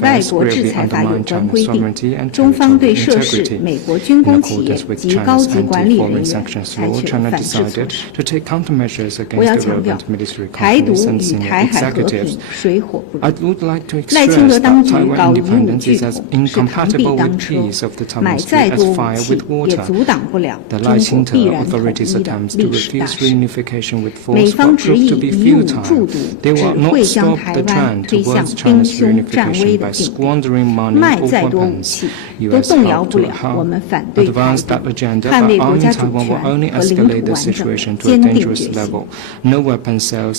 外国制裁法有关规定，中方对涉事美国军工企业及高级管理人员采取反制措施。我要强调，台独与台海和平水火不容。赖清德当局搞以武拒统是螳臂当车，买再多武器也阻挡不了中国必然统一的历史大势。美方执意以武助独，只会将台湾推向兵凶战危的境地。卖再多武器都动摇不了我们反对台独、捍卫国家主权和领土完整的坚定决心。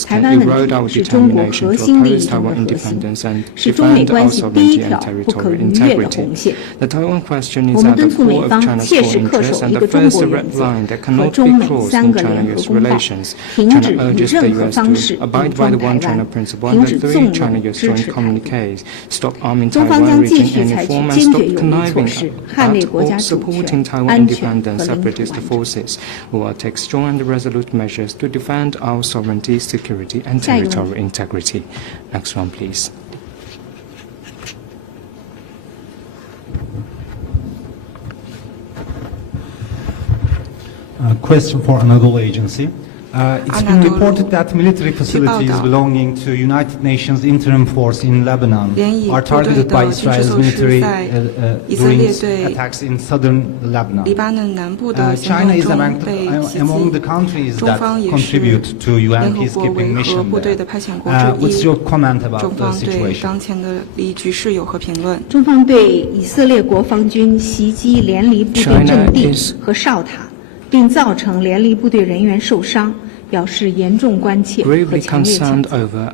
台湾问题是中国核心利益中的核心，是中美关系第一条不可逾越的红线。我们敦促美方切实恪守一个中国原则和中美3个联合公报，停止以任何方式武装台湾，停止纵容支持台独。中方将继续采取坚决有力措施，捍卫国家主权、安全和领土完整。下一个问题。Next one, please. Question for another agency. It's been reported that military facilities belonging to United Nations interim force in Lebanon are targeted by Israel's military during attacks in southern Lebanon. China is among the countries that contribute to UN peacekeeping mission there. What's your comment about the situation? 中方对以色列国防军袭击联黎部队阵地和哨塔，并造成联黎部队人员受伤，表示严重关切和强烈谴责。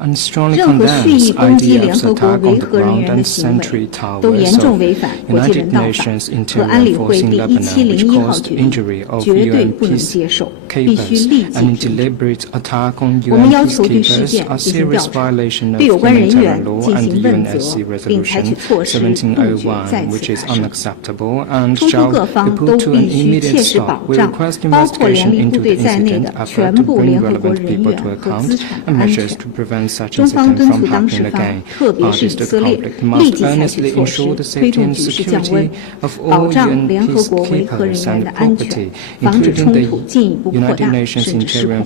任何蓄意攻击联合国维和人员的行为，都严重违反国际人道法和安理会第1701号决议，绝对不能接受，必须立即停止。我们要求对事件进行调查，对有关人员进行问责，并采取措施，杜绝再次发生。冲突各方都必须切实保障包括联黎部队在内的全部联合国人员和资产的安全。中方敦促当事方，特别是以色列，立即采取措施，推动局势降温，保障联合国维和人员的安全，防止冲突进一步扩大甚至失控。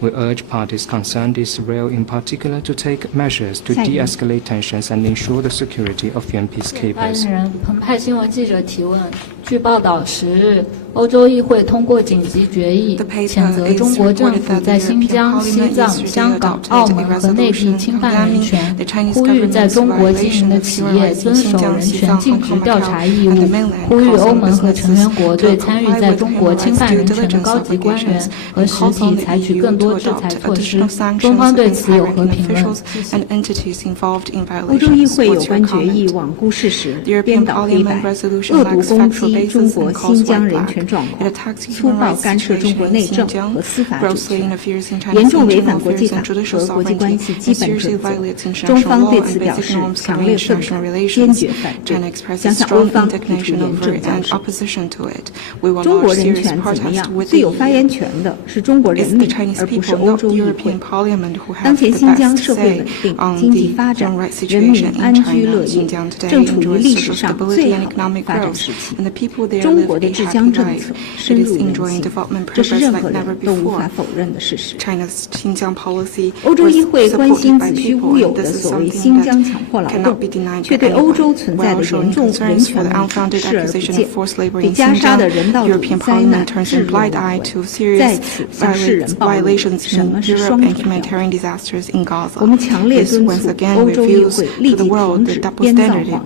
We urge parties concerned Israel in particular to take measures to de-escalate tensions and ensure the security of UN peacekeepers. 发言人，澎湃新闻记者提问。据报道，10日，欧洲议会通过紧急决议，谴责中国政府在新疆、西藏、香港、澳门和内地侵犯人权，呼吁在中国经营的企业遵守人权尽职调查义务，呼吁欧盟和成员国对参与在中国侵犯人权的高级官员和实体采取更多制裁措施。中方对此有何评论？欧洲议会有关决议罔顾事实，颠倒黑白，恶毒攻击中国新疆人权状况，粗暴干涉中国内政和司法主权，严重违反国际法和国际关系基本准则。中方对此表示强烈愤慨，坚决反对，将向欧方提出严正交涉。中国人权怎么样？最有发言权的是中国人民，而不是欧洲议会。当前新疆社会稳定、经济发展，人民安居乐业，正处于历史上最好的发展时期。中国的治疆政策深入人心，这是任何人都无法否认的事实。欧洲议会关心子虚乌有的所谓新疆强迫劳动，却对欧洲存在的严重人权问题视而不见，对加沙的人道主义灾难置若罔闻，在此向世人暴露什么是双重标准。我们强烈敦促欧洲议会立即停止编造谎言，抹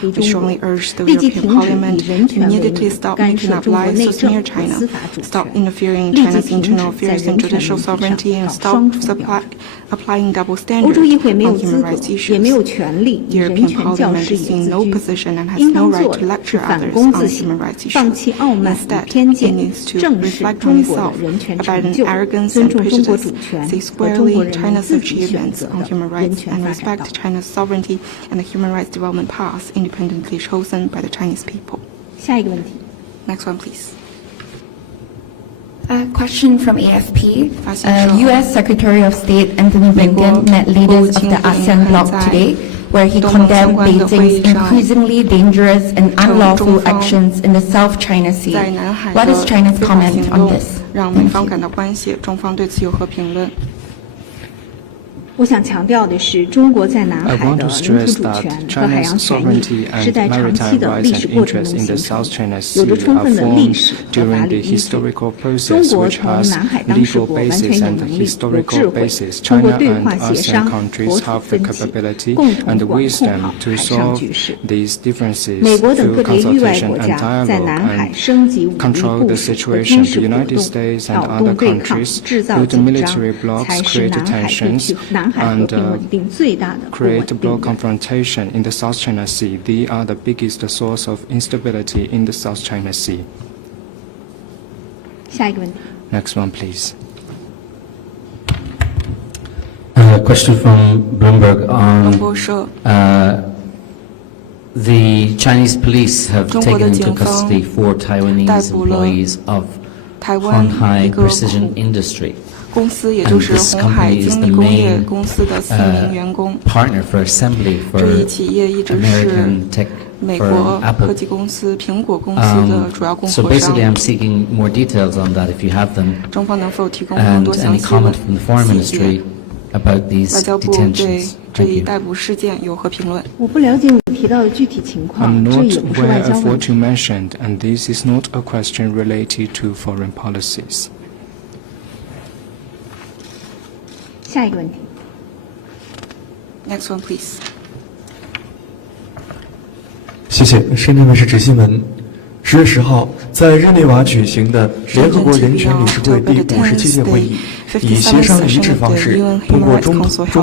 黑中国，立即停止以人权为名干涉中国内政和司法主权，立即停止在人权问题上搞双重标准。欧洲议会没有资格，也没有权利以人权教师以自居，应当做的是反躬自省，放弃傲慢与偏见，正视中国的人权成就，尊重中国主权和中国人民自己选择的人权发展道。下一个问题。Next one, please. Question from AFP. U.S. Secretary of State Anthony Blinken met leaders of the ASEAN bloc today. where he condemned Beijing's increasingly dangerous and unlawful actions in the South China Sea. What is China's comment on this? 让美方感到关切，中方对此有何评论？我想强调的是，中国在南海的领土主权和海洋权益是在长期的历史过程中形成的，有着充分的历史和法理依据。中国从南海当事国完全有能力、有智慧，通过对话协商妥处分歧，共同管控好海上局势。美国等各地域外国家在南海升级武力部署和军事活动，挑动对抗，制造紧张，才是南海和平稳定最大的不稳 create bloc confrontation in the South China Sea. They are the biggest source of instability in the South China Sea. 下一个问题。 Next one, please. Question from Bloomberg on the Chinese police have taken into custody 4 Taiwanese employees of Honghai Precision Industry. 公司也就是鸿海精密工业公司的4名员工。这一企业一直是美国科技公司苹果公司的主要供货商。So basically, I'm seeking more details on that if you have them. 中方能否提供更多详细的细节？外交部对这一逮捕事件有何评论？我不了解你提到的具体情况， I'm 这 not 也不是外 aware 交 of 问 what 题。 you mentioned, and this is not a question related to foreign policies. 下一个问题。 Next one, please. 谢谢。深圳卫视执新闻，10月10号，在日内瓦举行的联合国人权理事会第57届会议，以协商一致方式通过中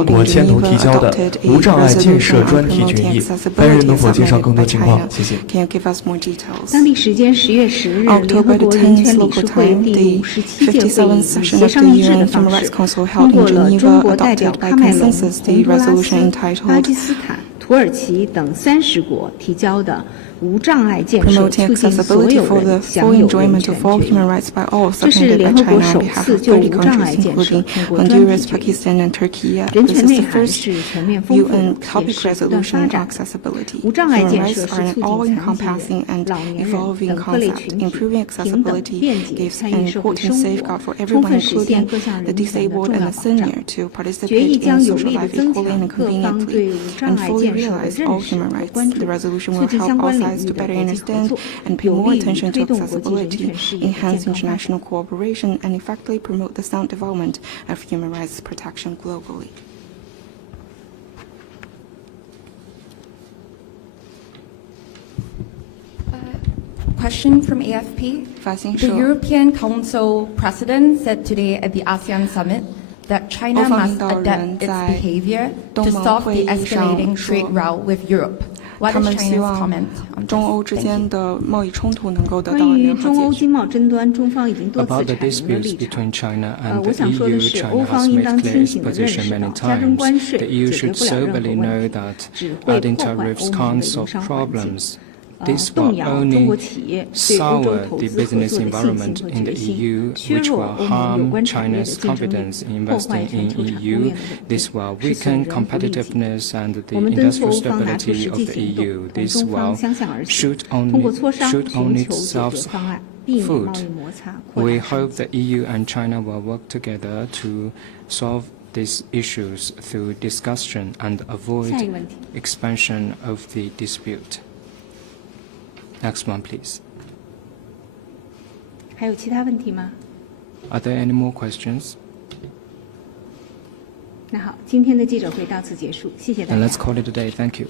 国牵头提交的无障碍建设专题决议。本人能否介绍更多情况？谢谢。当地时间10月10日，联合国人权理事会第57届会议以协商一致的方式通过了中国代表喀麦隆、洪都拉斯、巴基斯坦、土耳其等30国提交的无障碍建设促进所有人享有人权决议。这是联合国首次就无障碍建设通过专题决议。人权内涵是全面丰富的，也是不断发展的。无障碍建设是促进残疾人、老年人等各类群体平等、便捷参与社会生活，充分实现各项人权的重要保障。决议将有力地增强各方对无障碍建设的认识和关注，促进相关领域 to better understand and pay more attention to accessibility, enhance international cooperation, and effectively promote the sound development of human rights protection globally. Question from AFP. The European Council President said today at the ASEAN Summit that China must adapt its behavior to solve the escalating trade row with Europe. What is China's comment on this? 中欧之间的贸易冲突能够得到关于良好解决。中欧经贸争端，中方已经多次 About the 阐明了 disputes 立场。 between China and 我想说 the 的 EU, 是， China 欧 has 方应 made 当 clear 清 its 醒地认 position 识到， many 加征 times. 关税 The EU 解决 should 不了任何 soberly 问 know 题， that 只会 adding 破坏 tariffs 欧盟的 can't 营 solve 商环境。 problems. This 动 will 摇中国 only 企业对欧洲 sour 投 the 资合 business 作的信 environment 心和 in the 决心， EU, 削 which 弱 will 欧盟有 harm 关产业的 China's 竞争力， confidence in 破坏 investing 全 in 球产供 EU. 链的稳定， This will 是损 weaken 人不利己。 competitiveness and the 我们敦促 industrial 欧方拿出 stability 实 of 际 the 行动， EU. 同 This 中方 will 相向而行， should 通过磋商 only 寻求解决方案，避免贸易摩擦扩 We 大升 hope 级。 the EU and China will work together to solve these issues through discussion and avoid 下一个问题。 expansion of the dispute. Next one, please. 还有其他问题吗？ Are there any more questions? 那好，今天的记者会到此结束，谢谢大 And 家 let's。call it a day. Thank you.